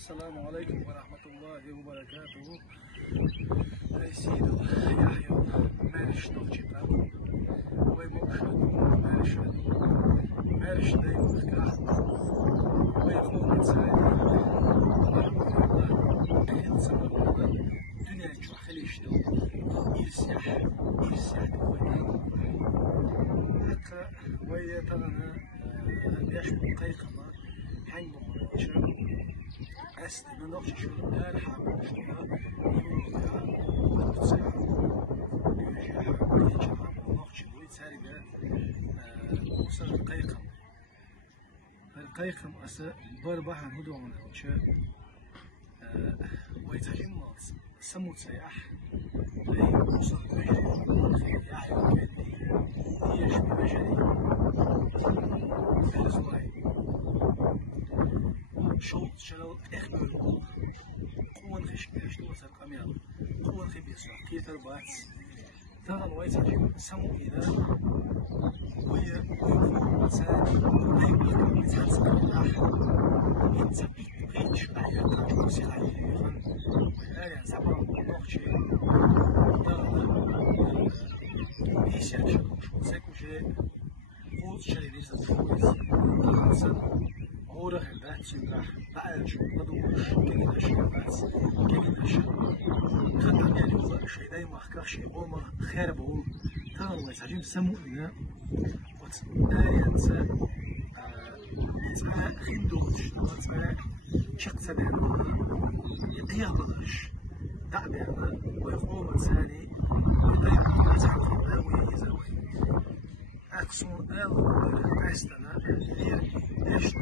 السلام عليكم ورحمة الله وبركاته. سيدو يحيى مارش توجيبا ويموشد مارش دايما كاح ويقوم تساعدي انسان الدنيا جو خليشتو يسيح حتى ويا تغنى يشبه قيقما حين مخرج أصل من نقش شو الحق شو التصير يجي حق يجي نقش ويتسارق وصل القيقم القيقم أصل بربح هدوء من الشيء ويتحجم مالس سموت سياح أي وصل بجري يحيى كندي يشبه بجري الزواي شوط شلو اخبر قوة خش بيشتو سرقميال قوة خي بيسوا كيتر باتس تغل ويتحجم سمو إذا وهي ويفوق وتساني ويبقى يتحسن الأح يتسبيت بيتش أحيان تجمع سيحي وحاليا سبرا ونوخشي تغل بيسيان شو سيكو شيء قوة شلي نيسا تفوز تغل غورة البات سلاح بعالج مدوش كيدش البات كيدش خدام يعني وضع شيء دايما أخكار شيء قومة خير بقول ترى الله يسعجين سمو إنا وتآية يتبع خندوش وتبع شق سبع يقضش دعبنا ويقوم ثاني ويطيب ويتحقق أوي يزوي أقسم أول أستنا ليش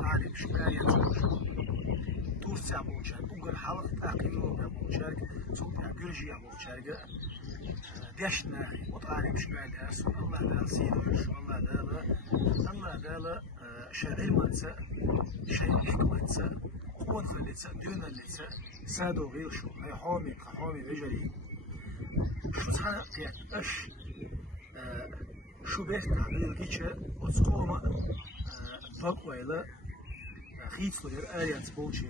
عالم شكاية تورس يعبوشار بوغر حلق تاقيلو يعبوشار توب يعقرجي يعبوشار ديشنا وطعالم شكاية أسفل الله دال سيدوش الله دال شيء علمتسا شيء حكمتسا قوة فلتسا دون اللتسا سادو غيرشو هي حومي بجري شو تحقق أش شو بيحكي عن الجيشة وتقوم بقوى إلى خيط فلير آيات بوشي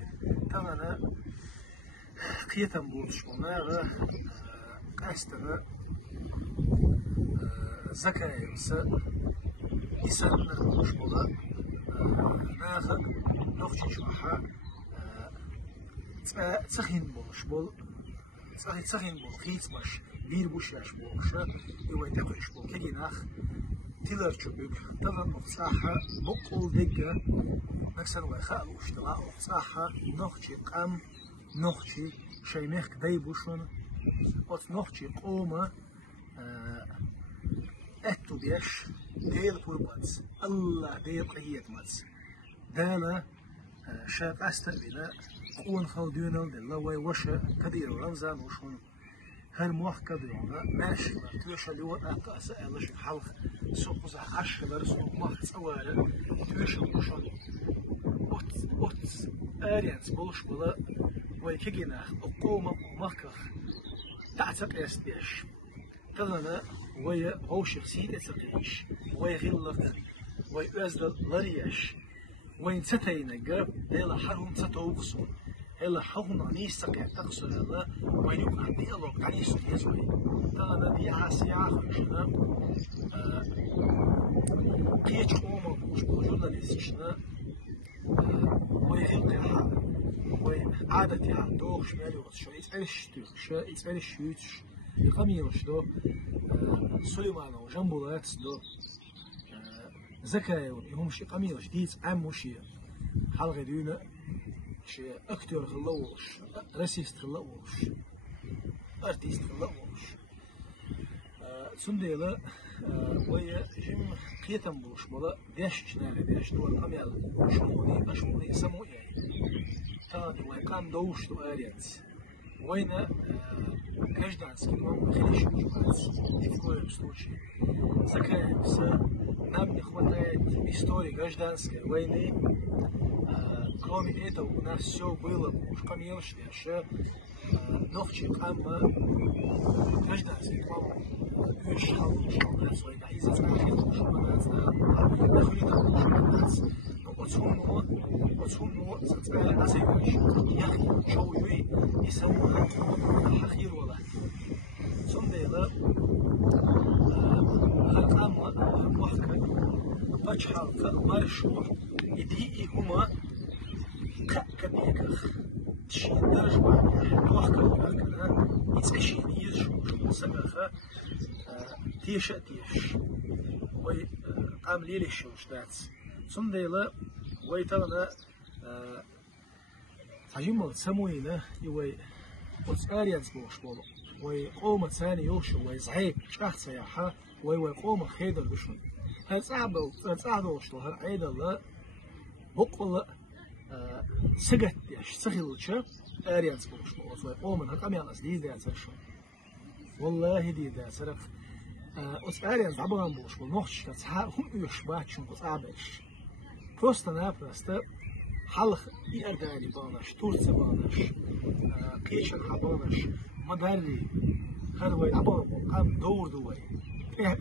تمانا قيتا بوش وماغا قاستنا زكاة يمسا يسالنا بوش بولا ناغا نوخي شوحا تسخين بوش بول تسخين بول خيط باش بير بوش ياش بوشا يوي تاكوش بول كي ناخ تيلر شبك تلر مفتاحة بقول دقة مثلا ويخالو اشتراء مفتاحة نوخشي قام نوخشي شيميخ دايبوشون وت نوخشي قومة اتو بيش ديل بورباتس الله ديل قهيت ماتس دالا شاق استقبلا قون خالدونال دلا ويوشا كدير رمزان وشون هالموحكة ديونا ماشي توشا لو أقاس ألش حلق سوق زحش برسوق ما تصور توشا وشون وات أريانس بولش بلا ويكينا القومة ومكخ تعتق يستيش تلنا ويا هوش سيد تقيش ويغلق ويأزل لريش وين ستينجا إلى حرم ستوقصون إلا حضن عنيس سقع تقصر الله وين يكون عندي الله عنيس يزوي تانا بيعا سياخ شنا قيتش قوما بوش بوجودنا ليسشنا ويغلق وعادتي عن دوغ شمالي وغسشو يتعلش يوتش يقميرش دو سليمان وجنبولات دو زكايا يهمش يقميرش ديت عموشي حلقة ديونا شيء أكتر خلوش رسيست خلوش أرتيست خلوش سنديلا ويا جم قيتم بوش بلا ديش شنالي ديش دول أميال أشموني سمو يعني تاني ويقام دوش دو آليات وينا أجدع سكيمون خليش شوفوا بستوشي زكايا بس نبني خواتات истории гражданской войны кроме этого у нас все было уж конечно еще новчик amma гражданский уезжал у нас война из-за وتصوم تتبع أسيرش يخي شوي يسوي حخير ولا ثم ديلا هالقام وحكا بجحا مرشو يدي هما كبيكخ تشي درج وحكا وحكا يتسكشي يزشو سمخا تيش وي قام ليلي شوش داتس ثم ديلا وي ترنا عجيمة سموينا يوي وتساريانس بوش بولو وي قومة ثاني يوشو وي زعيب شاخ سياحة وي قومة خيدر بشون هالصعبة وشلو هالعيدة لا بقول سجت ياش سخيلوشة أريانس بوش بولو وي قومة هالقميان أصلي ذا سرشون والله دي ذا سرف وتساريانس عبران بوش بولو نوخش كتسها هم يشباتشون كتسابش просто-напросто حلخ إيرداني بانش تورسا بانش قيشن حبانش مداري هذوي أبان قام دور دوي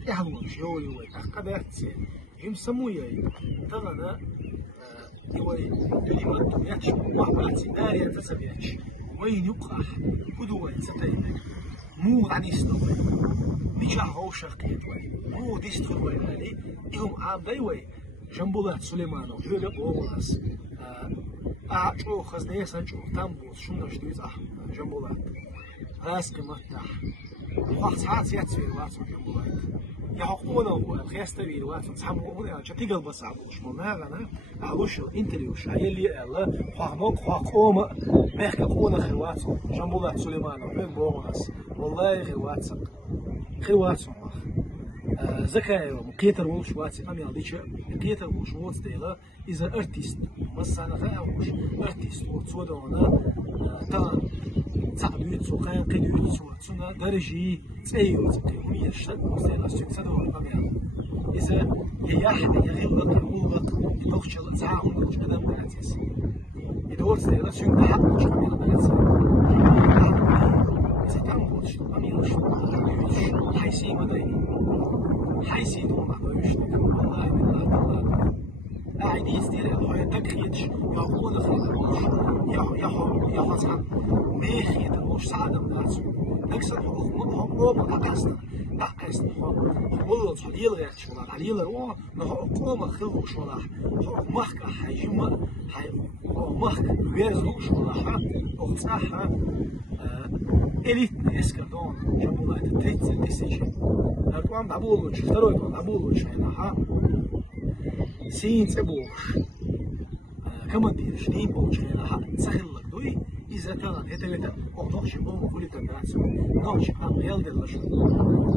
إحلوش يوي وي أخدرتي هم سمويا تغنى يوي كلمات ياتش وحباتي آريا تسبياتش وين يقح كدوي ستايمك مو عنيسنوي ميجا هو شرقيت وي مو ديستروي هذه يوم عام دايوي جنبولات سليمانو هذا قوماس أعطوا خزنية سنجو تامبوس شنو شديد جنبولات هاسك مفتاح واحد ساعات ياتسوي الواتسون جنبولات يحقونه هو خيستوي الواتسون تحمو أمور تيجل بس عبوش ما غنا عبوش انتريوش اللي الله حقنوك حقوم بيحكي قونا خير واتسون جنبولات سليمانو بين قوماس والله خير واتسون خير واتسون زكاة مقيتر وش واتي أمي عليش مقيتر وش وات ديلا إذا أرتيست بس أنا غير وش أرتيست وتصود أنا ترى تعبير سوقان قدير سوتنا درجي تأيو تقيم يشتد مثلا سوتنا أمي إذا يحد يغلط يغلط يتوخش تعاون وش أنا بعتيس إذا ورث ديلا شو نحب وش أنا بعتيس إذا كان وش أمي وش حيسي مدري حيسيدون ما يشتكي والله بالله قاعد يستير هو تكخيتش يقول خيتوش يا حسن ما خيتوش سعادة بناتو نكسر هم أقصنا والله صليل غيرش ولا عليل روح نحو قوم خلوش ولا محك حيجمع محك ويرزوش ولا أخصاها إليت إسكندون جنبنا التيت ديسيجن هالقوام دعبولوش اختاروا دعبولوش هنا سين تبوش كمان ديرش دين بوش هنا تسخل لك دوي إذا كان هتلتا أو نخش قوم كل تبعتو نخش قام يلد لشون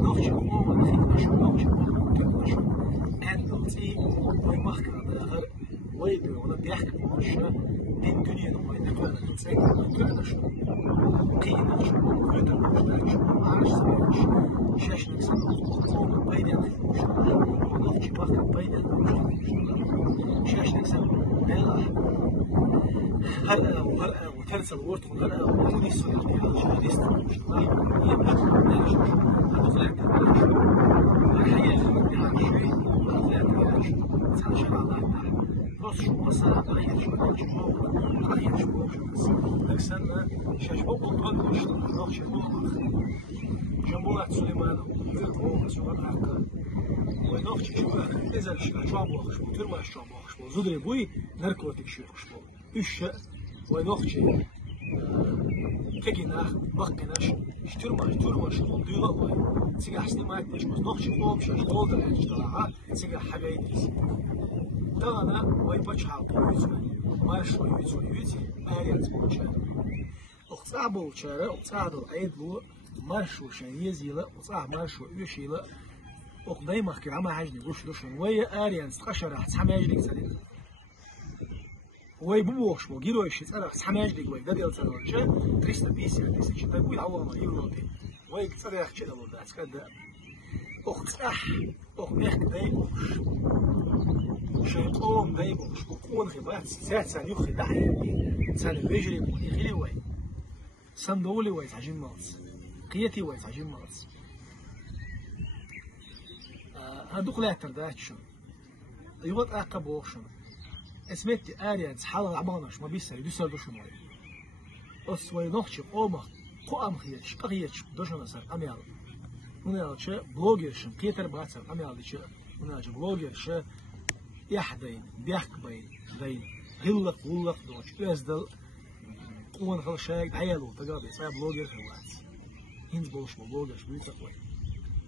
نخش قوم نخيل لشون نخش قوم كل لشون عندلتي ويمخك الآخر ويدو ولا بيحكي موش دين دنيا وين نقول تسعي نقول شو قيمة شو قدر مش شو عاش سويش شاش نكسر قوم بين الخيوش ونخش بخ بين الخيوش شاش نكسر بلا هرقة وترسل ورط وهرقة وتوني سويش جالست مش يبقى نعيش هتطلع الحياة يعني شيء هتطلع تعيش على بس شو مسألة غير شو غير شو نكسرنا شاش بقول طول وش نخش المخ جنبولات سليمان يركبوا مسؤول عنك ونخش شو إذا شو عموخش وترمى شو عموخش وزودي بوي نركض تكشيخش إيش ونخش كجنا بقناش اشترما شو ديلا وين تيجي حسني ما يتنش بس نخش قوم شاش قول ده اشتراها تيجي حاجة يدرس تغنا ويبتش حاطه ما شو يوتي آيات بوشة أقطع بوشة أقطع العيد بو ما شو شيء يزيله أقطع ما شو يشيله أقدي ما كي عم عجني وش دوشن ويا آريان استقشر حس حماجلك سليم ويبوش وجيرو يشيل أنا حس حماجلك ويدا ديال سلوشة 350 بس تقول عوام يوروبي ويكسر يحكي له ده كذا أقطع أقنعك دايبوش شيء قوم دايبوش وكون غبات ساعة سان يخي دحين سان بيجري موني غير وين صندولي ويت عجين مالس قيتي ويت عجين مالس هادوك لا ترداتشون يوت أقبوشون اسمتي آريانس حالا عبانش ما بيسر يدوسر دوشماي أسوي نوخش قومه قام خيش قيش دوشنا سر أميال هنا شيء بلوجرشن كيتر باتر أميال شيء هنا شيء بلوجرش يحدين بيحك بين هلق ولق دوش أزدل قوان خل شيء عيالو تجابي ساي بلوجر خلات هنز بولش بلوجرش بيتقوي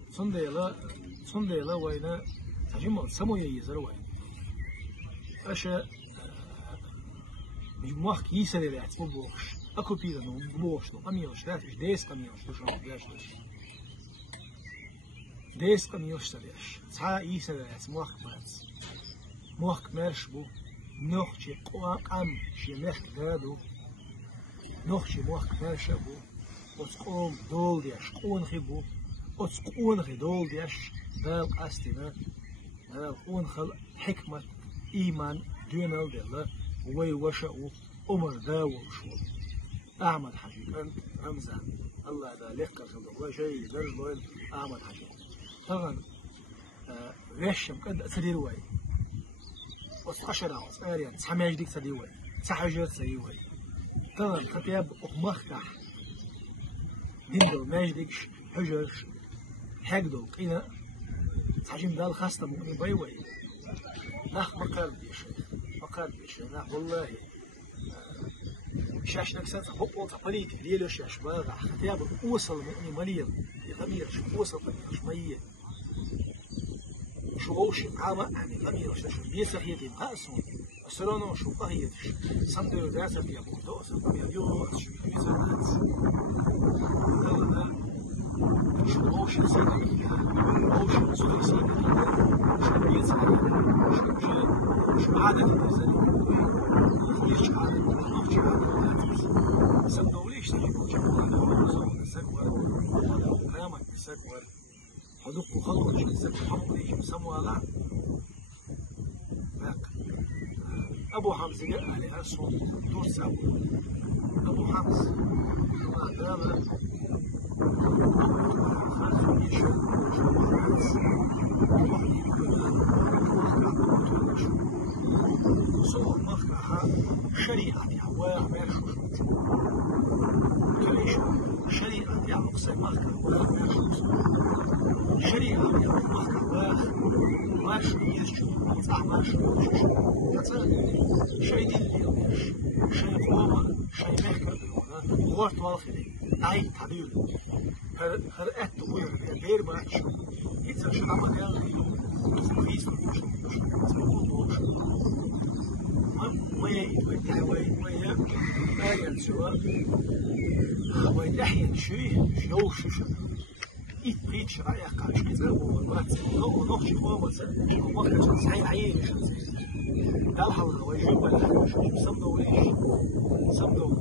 صندي لا وينا تجمع سموية يزروي أشياء مجموعة كيسة للعت ببوخش أكو بيدا نو ببوخش نو أميوش لا تش ديس أميوش بشون بلاش ديس أميوش تليش تسعى إيسة للعت موخ مرش بو نوخشي قام شي مخ دادو نوخشي موخ مرش بو وتقوم دول ديش قون خيبو وتقون خي دول ديش دال قاستنا دال قون خل حكمة إيمان دونال دلا وي وشأو أمر داول شو أحمد حقيقة رمزة الله ذا لقى صدق الله شيء درجة أحمد حقيقة طبعا ريشم قد تدير وي وتقشر أريان سحماج ديك تدير وي سحجر تدير وي طبعا كتاب أخمختح ديندو ماجدكش حجرش حقدو قينا تحجم دال خاصة مؤمن بيوي ناخ مقال بيش ناخ والله شاش نكسات خبوط قليك ديالو شاش باغا ختياب وصل مؤمن مليل يغميرش وصل مش مية شووش عامة يعني غميرش بيسخيتي مقاسون أسرانو شو قهيتش صندر داسة في أبو دوسة قمير يوش شووش سيدي شووش سيدي شو بيسخيتي شو عادة الإنسان يخيش عادة سندوليش تجيبو جمعنا نوزون السكور قيامك بالسكور حدوق خلق السكور حمق ليش مسموها لا أبو حمزة قال عليها صوت ترسع أبو حمزة ما قال خلق يشوف صوت مخها شريعة حواء ما يشوف شريعة يعني مقصد مخها ما يشوف شريعة يعني مخها ما يشوف ما يشوف شيء دليل شيء فوق شيء محكم غورت والخلي عيد حبيبي هل أتوه غير ما تشوف إذا شعب قال تخليص ويا آية سواء ويلحية شيء شوش إتقيت شرعي أقاش كذا ونخشي فوق ومخرج صحيح عين ده الحلقة ويجيب ولا سمدوا ليش سمدوا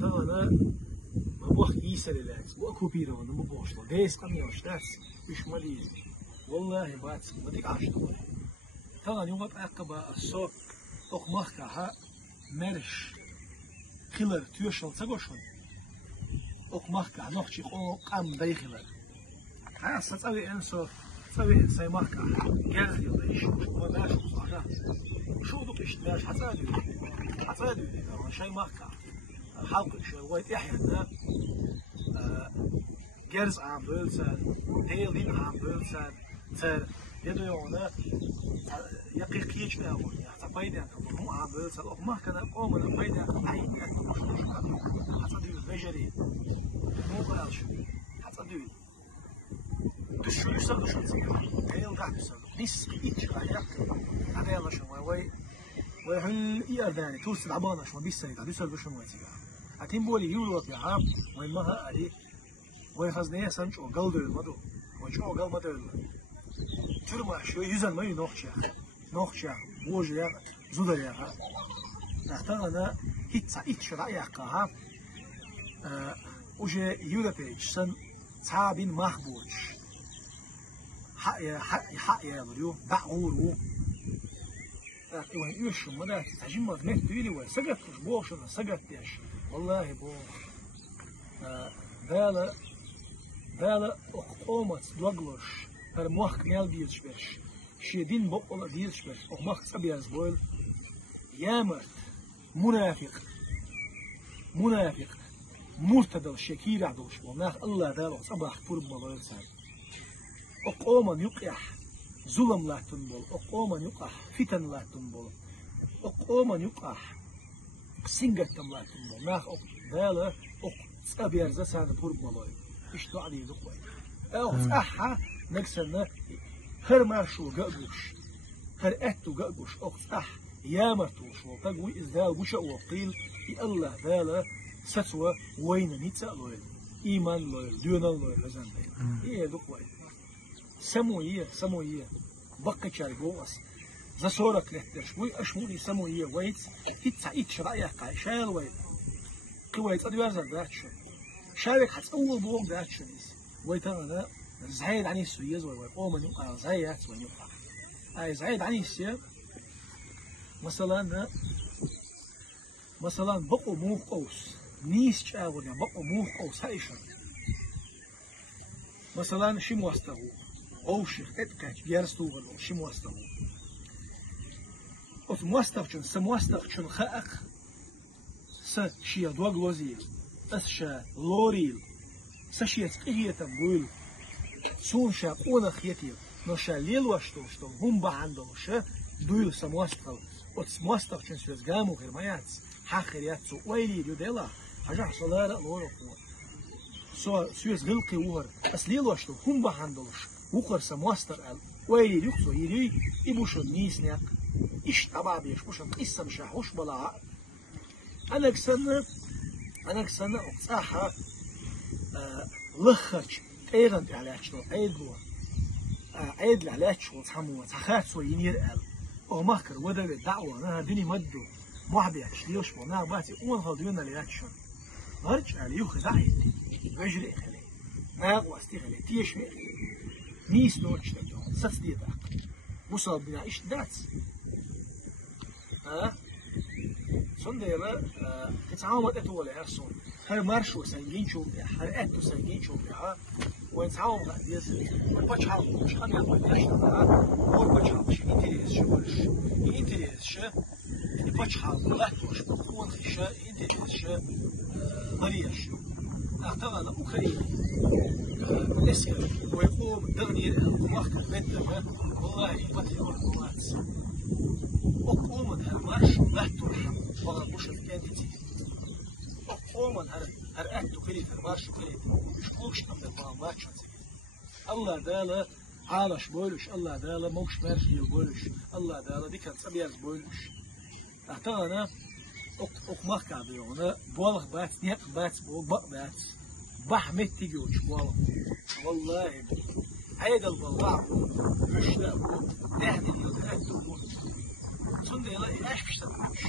طبعا مبوخ يسر الناس وأكو بيرة وأنا مبوخش له دايس قميص ناس مش مليز والله باتس ما تقعش تقول طبعا يوم أعقب السوق أخمخ كها مرش خلر تيوشل تقولشون أخمخ كه نخشي قام دايخلر ها ستسوي إنسو سوي سيماك جالس يضيش شو ماش صحيح شو دقيش ماش حتى شيء ماكا حلق شيء وايد إحيانا جالس عم بيلسان تيلين عم بيلسان تر يدويونا يقي كيش كأول حتى بيدا هم عم بيلسان ما كان قوم ولا بيدا حي حتى ديو فجري مو قال شو حتى ديو شو يصير شو تصير هيل قاعد يصير ليش كيش رايح أنا يلا شو وهل إيرداني توصل عبانا شو بيسني تعدي يصير بشو نواتيها أتين بولي يولوت يا عام وين ما هالي ويخزنيه سنج وقلدر المدو وشو قل مدر ترمى شو يزن ما نوخشة وجه زودر يا نحتاج أنا إتش رأيك كها وجه يودبيج سن تعبين محبوج حق يا بريو بعورو وين يوش مدة تجمع نك تيلي وسجت بوش ولا سجت ياش والله بوش بالا قومت دوغلوش هر موخ نال ديرش برش شيدين بقول ديرش برش أو موخ سبياز بول يامرت منافق مرتدل شكير عدوش وناخ الله دالو صباح فرب الله يرسل أقوما يقح ظلم لا تنبول أقوما يقح فتن لا تنبول أقوما يقح سنجتم لا تنبول ناخ دالا أبير زسان فرب الله إشتو عليه دقوي أو صحة نكسرنا هر ماشو قاقوش هر أتو قاقوش أو صح يا مرتوش وتقوي إزدال وشأ وقيل الله دالا ستوى وين نيتسا لويل إيمان لويل ديونال لويل هزان بين إيه دقوي سموية بقى شاري بوغس زسورة كريتش وي أشموني سموية ويتس هيتسا إيتش رأيك شال ويل كويت أدوار زر داتشن شارك حتى أول بوغ داتشن ويتانا زايد عني السويز وي أومن يقع زايد ونيقع أي زايد عني السياب مثلا بقوا موخ قوس نيس شاورنا بقوا موخ قوس هايشن مثلا شم واستهو أوشخ اتكاش بيرستو غلو شم واستهو أت مواستخشن سمواستخشن خاق س شيا دوغ لوزيل أسشا لوريل سشيا تقهية تنبويل سون شا قونا خيتيل نوشا ليل واشتوشتو هم بعندوشا دويل سمواستخل أت سمواستخشن سوز غامو غيرماياتس حاخرياتسو ويلي يوديلا حاجة حصلها لورو قوة سوز غلقي وهر أس ليل واشتو هم بعندوش وقر سمواستر ويلي يخصو يلي إبوشو نيسنيك إيش تبع بيش بوشن قصة مش هوش بلا أنا كسنة أقصاها لخرج أيضا على شو عيد على شو تحمو تخات سو ينير أو ماكر وده الدعوة أنا دني مدو ما بيعش ليش بنا باتي أول هالديون اللي يعشون هرج على يوخ عيد وجري خلي ما قواستي خلي تيش نيس نوتش تجون ستصديق وصل بنا إيش داتس صنديلا تتعاون أتو ولا يرسون هر مرشو سنجين شو هر أتو سنجين شو بها ويتعاون غاديز البشر مش خلينا نقولش هو البشر مش إنتريس شو إنتريس شو البشر لا توش بكون خشاء إنتريس شو مريش أعتقد أوكراني الأسكر ويقوم تغنير المحكمة بنتها والله يبطل القوات أقومن هالمارش لا ترحم والله مش الكنديتي أقومن هالأكتو كليت هالمارش كليت مش بوش تمر بالماتش الله دالا عالش بولش الله دالا موش مارش بولش الله دالا دي كانت سبياز بولش أعتقد أقمخ بيونا بولغ بات نيق بات بق بات بحمت تيجوش والله هيدا البلغع مش لا نهدي الأكتو صندي لا إيش بيشتغلش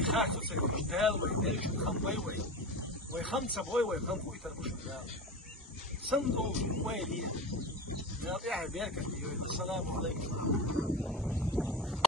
يخاطر سكتال ويدلش ويخم ويخمسة بوي ويخم كوي تربوش الدال صندو ويلي ناطيها بيركة السلام عليكم